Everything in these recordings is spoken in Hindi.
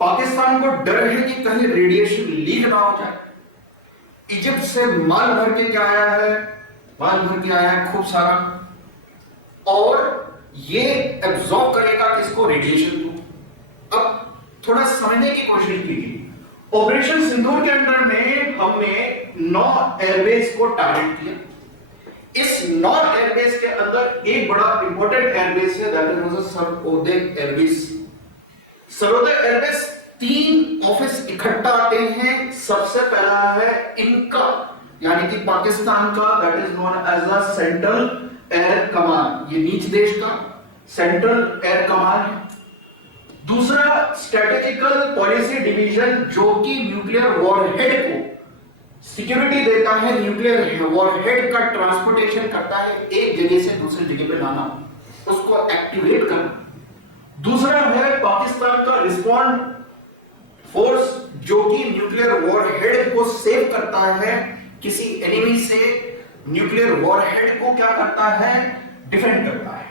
पाकिस्तान को डर है कि कहीं रेडिएशन लीक ना हो जाए। इजिप्ट से माल भर के क्या आया है, माल भर के आया है खूब सारा, और ये एब्जॉर्ब करेगा किसको, रेडिएशन को। अब थोड़ा समझने की कोशिश कीजिए। ऑपरेशन सिंदूर के अंदर में हमने 9 एयरबेस को टारगेट किया। इस 9 एयरबेस के अंदर एक बड़ा इंपॉर्टेंट एयरबेस है, that is Sarvodaya airbase. Sarvodaya airbase 3 office इकट्ठा आते हैं। सबसे पहला है इनका, यानी कि पाकिस्तान का, that is known as a central air command. ये नीच देश का सेंट्रल एयर कमांड है। दूसरा स्ट्रेटेजिकल पॉलिसी डिवीजन, जो कि न्यूक्लियर वॉरहेड को सिक्योरिटी देता है, न्यूक्लियर वॉरहेड का ट्रांसपोर्टेशन करता है, एक जगह से दूसरी जगह पे लाना, उसको एक्टिवेट करना। दूसरा है पाकिस्तान का रिस्पॉन्ड फोर्स, जो कि न्यूक्लियर वॉरहेड को सेव करता है किसी एनिमी से। न्यूक्लियर वॉरहेड को क्या करता है, डिफेंड करता है।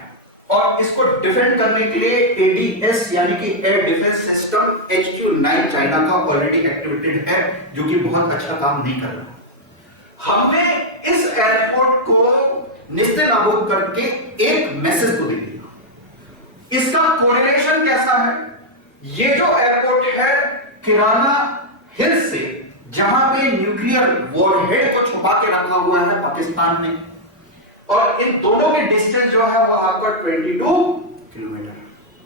और इसको डिफेंड करने के लिए एडीएस यानी कि air defence system HQ-9 China का ऑलरेडी एक्टिवेटेड है, जो कि बहुत अच्छा काम नहीं कर रहा। हमने इस एयरपोर्ट को निस्तेनाबूद करके एक मैसेज तो दे दिया। इसका कोरिलेशन कैसा है, ये जो एयरपोर्ट है किराना हिल से, जहां पे न्यूक्लियर वॉरहेड को छुपा के रखा हुआ है पाकिस्तान ने, और इन दोनों के डिस्टेंस जो है वो आपका 22 किलोमीटर।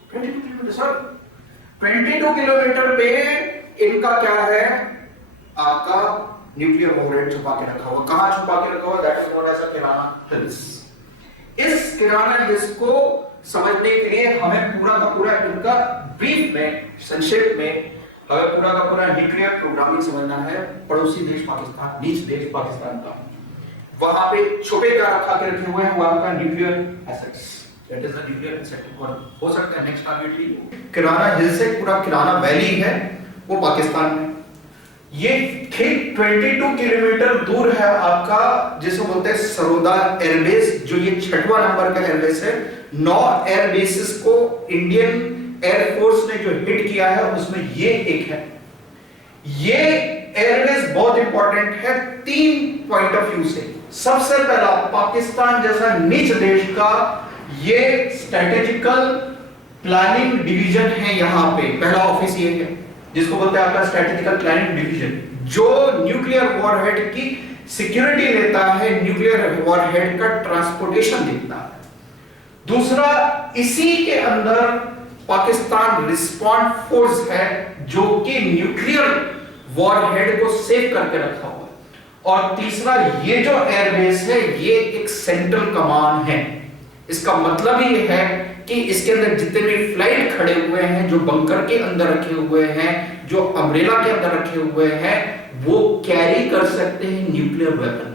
22 किलोमीटर सर, 22 किलोमीटर पे इनका क्या है, आपका न्यूक्लियर वॉरहेड छुपा के रखा हुआ। कहां छुपा के रखा हुआ, that is known as Kirana Hills. इस किराना हिल्स को समझने के लिए हमें पूरा का पूरा इनका ब्रीफ में, संक्षेप में हमें पूरा का पूरा न्यूक्लियर प्रोग्रामिंग समझना है। पड़ोसी देश पाकिस्तान, नीच देश पाकिस्तान का, वहां पे छुपे क्या रखा के रखे हुए हैं, वहां का nuclear assets, that is the nuclear asset. हो सकता है नेक्स्ट टारगेट ली किराना हिल से पूरा किराना वैली है वो पाकिस्तान में। ये ठीक 22 किलोमीटर दूर है आपका, जिसे बोलते हैं सरोदा एयरबेस, जो ये 6वां नंबर का एयरबेस है। 9 एयरबेसेस को इंडियन एयरफोर्स ने जो हिट किया है उसमें ये एक है। ये एयरबेस बहुत इंपॉर्टेंट है 3 पॉइंट ऑफ व्यू से। सबसे पहला, पाकिस्तान जैसा नीच देश का ये स्ट्रेटेजिकल प्लानिंग डिवीजन है। यहां पे पहला ऑफिस ये है, जिसको बोलते हैं आपका स्ट्रेटेजिकल प्लानिंग डिवीजन, जो न्यूक्लियर वॉरहेड की सिक्योरिटी लेता है, न्यूक्लियर वॉरहेड का ट्रांसपोर्टेशन देखता है। दूसरा, इसी के अंदर पाकिस्तान रिस्पॉन्ड फोर्स है, जो कि न्यूक्लियर वॉरहेड को सेव करके रखा हुआ है। और तीसरा, ये जो एयरबेस है ये एक सेंट्रल कमांड है। इसका मतलब ये है कि इसके अंदर जितने भी फ्लाइट खड़े हुए हैं, जो बंकर के अंदर रखे हुए हैं, जो अम्ब्रेला के अंदर रखे हुए हैं, वो कैरी कर सकते हैं न्यूक्लियर वेपन।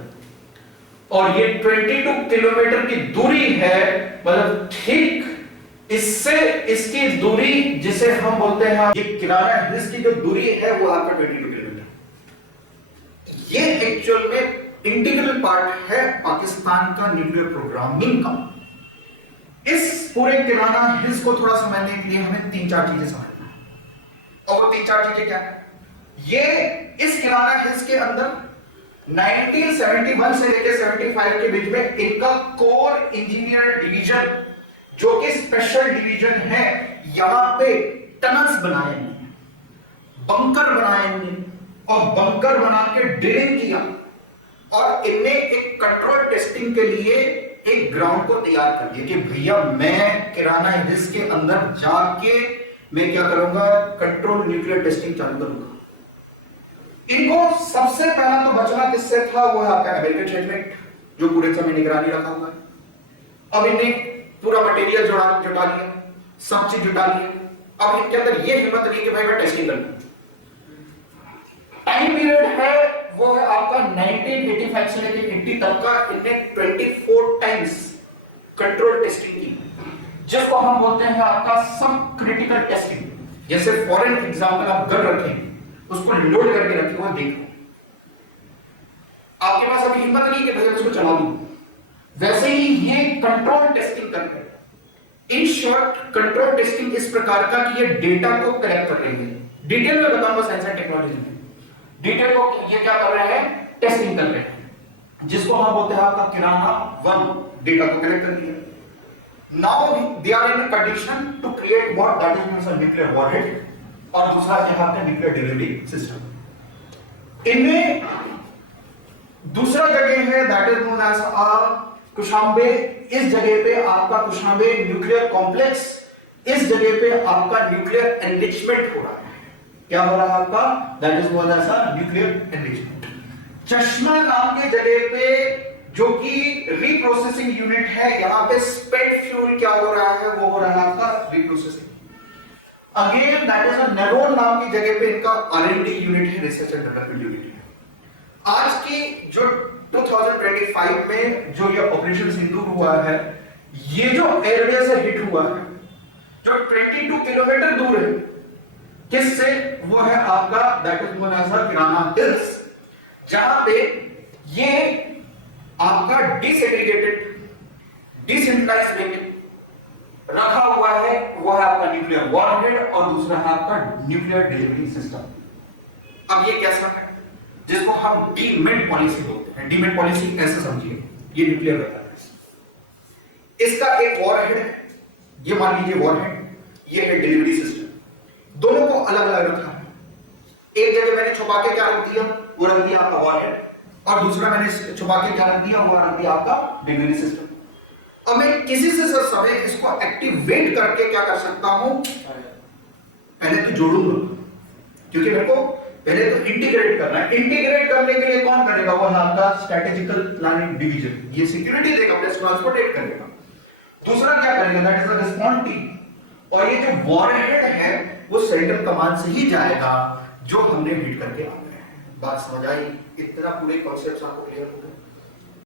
और ये 22 किलोमीटर की दूरी है, मतलब ठीक इससे इसकी दूरी, जिसे हम बोलते हैं, ये किराना हिल्स की जो दूरी है वो आपका 22 किलोमीटर। ये एक्चुअल में इंटीग्रल पार्ट है पाकिस्तान का न्यूक्लियर प्रोग्रामिंग का। इस पूरे किराना हिल्स को थोड़ा समझने के लिए हमें 3-4 चीजें समझना है। और वो 3-4 चीजें क्या है, ये इस किराना हिल्स के अंदर 1971 से लेकर 75 के बीच में इनका कोर इंजीनियर डिवीजन, जो कि स्पेशल डिवीजन है, यहां पे टनल्स बनाएंगे, बंकर बनाएंगे, और बंकर बना के ड्रिलिंग किया। और इनने एक कंट्रोल टेस्टिंग के लिए एक ग्राउंड को तैयार कर दिया कि भैया मैं किराना हिल्स के अंदर जाके मैं क्या करूंगा, कंट्रोल न्यूक्लियर टेस्टिंग चालू करूंगा। इनको सबसे पहला तो बचना किससे था, वो है आपका अमेरिकन सेटेलाइट, जो पूरे समय निगरानी रखा हुआ है। अब इन्हें पूरा मटेरियल जुटा लिया, सब चीज जुटा लिया। अब इनके अंदर ये हिम्मत नहीं कि भाई मैं टेस्टिंग करूं। टाइम पीरियड है वो है आपका 1985 से लेकर 80 तक का। इनने 24 टाइम्स कंट्रोल टेस्टिंग की, जिसको हम बोलते हैं आपका सब क्रिटिकल टेस्टिंग। जैसे फॉर एग्जांपल आप गन रखें, उसको लोड करके रखे हुए देखो, आपके पास अभी हिम्मत नहीं कि मैं उसको चला लूं, वैसे ही ये कंट्रोल टेस्टिंग करते हैं। इन शॉर्ट, कंट्रोल टेस्टिंग इस प्रकार का कि ये डेटा को कलेक्ट कर रही है, डिटेल में बताऊंगा साइंस एंड टेक्नोलॉजी में। डिटेल को ये क्या कर रहे हैं, टेस्टिंग कर रहे हैं, जिसको हम बोलते हैं आपका किराना 1 डेटा को कलेक्ट कर लिया। Now they are in condition to create what that is means a nuclear warhead, और दूसरा है आपका न्यूक्लियर डिलीवरी सिस्टम। इनमें दूसरा जगह है दैट इज नोन एज कुशाम्बे। इस जगह पे आपका कुशाम्बे न्यूक्लियर कॉम्प्लेक्स, इस जगह पे आपका न्यूक्लियर एनरिचमेंट हो रहा है। क्या हो रहा है आपका, that is known as nuclear enrichment. Chashma नाम की जगह पे जो कि रीप्रोसेसिंग यूनिट है, यहां पे स्पेंट फ्यूल क्या हो रहा है, वो हो रहा है आपका रीप्रोसेसिंग। अगेन दैट इज नेरोन नाम की जगह पे इनका आरएनडी यूनिट है, रिसर्च एंड डेवलपमेंट यूनिट है। आज की जो 2025 में जो ये ऑपरेशन सिंदूर हुआ है, ये जो एरिया से हिट हुआ है, जो 22 किलोमीटर दूर है, किससे, वो है आपका that is known as Kirana Hills, जहां पे ये आपका डिसएग्रीगेटेड डिसेंट्रलाइज्ड लेवल रखा हुआ है, वो है आपका न्यूक्लियर वॉरहेड, और दूसरा है आपका न्यूक्लियर डिलीवरी सिस्टम। अब ये कैसा है, जिसको हम डीमिड पॉलिसी बोलते हैं। डीमिड पॉलिसी ऐसे समझिए, ये न्यूक्लियर वेपन है, इसका एक वॉरहेड है, ये मान लीजिए वॉरहेड, ये है डिलीवरी सिस्टम। दोनों को अलग अलग रखा है। एक जगह मैंने छुपा के क्या रख दिया, वो रख दिया आपका वॉरहेड, और दूसरा मैंने छुपा के क्या रख दिया, वो रख दिया आपका डिलीवरी सिस्टम। अब मैं किसी से सर समय इसको एक्टिवेट करके क्या कर सकता हूं, पहले तो जोड़ूंगा, क्योंकि मेरे को पहले तो इंटीग्रेट करना है। इंटीग्रेट करने के लिए कौन करेगा, वो है आपका स्ट्रेटेजिकल प्लानिंग डिवीजन, ये सिक्योरिटी देगा प्लस ट्रांसपोर्टेट करेगा। दूसरा क्या करेगा, that is the response team, और ये जो वॉरहेड है वो सेंट्रल कमांड से ही जाएगा, जो हमने हिट करके आ गए हैं। बात समझ आई, इतना पूरे कॉन्सेप्ट आपको क्लियर हो गया।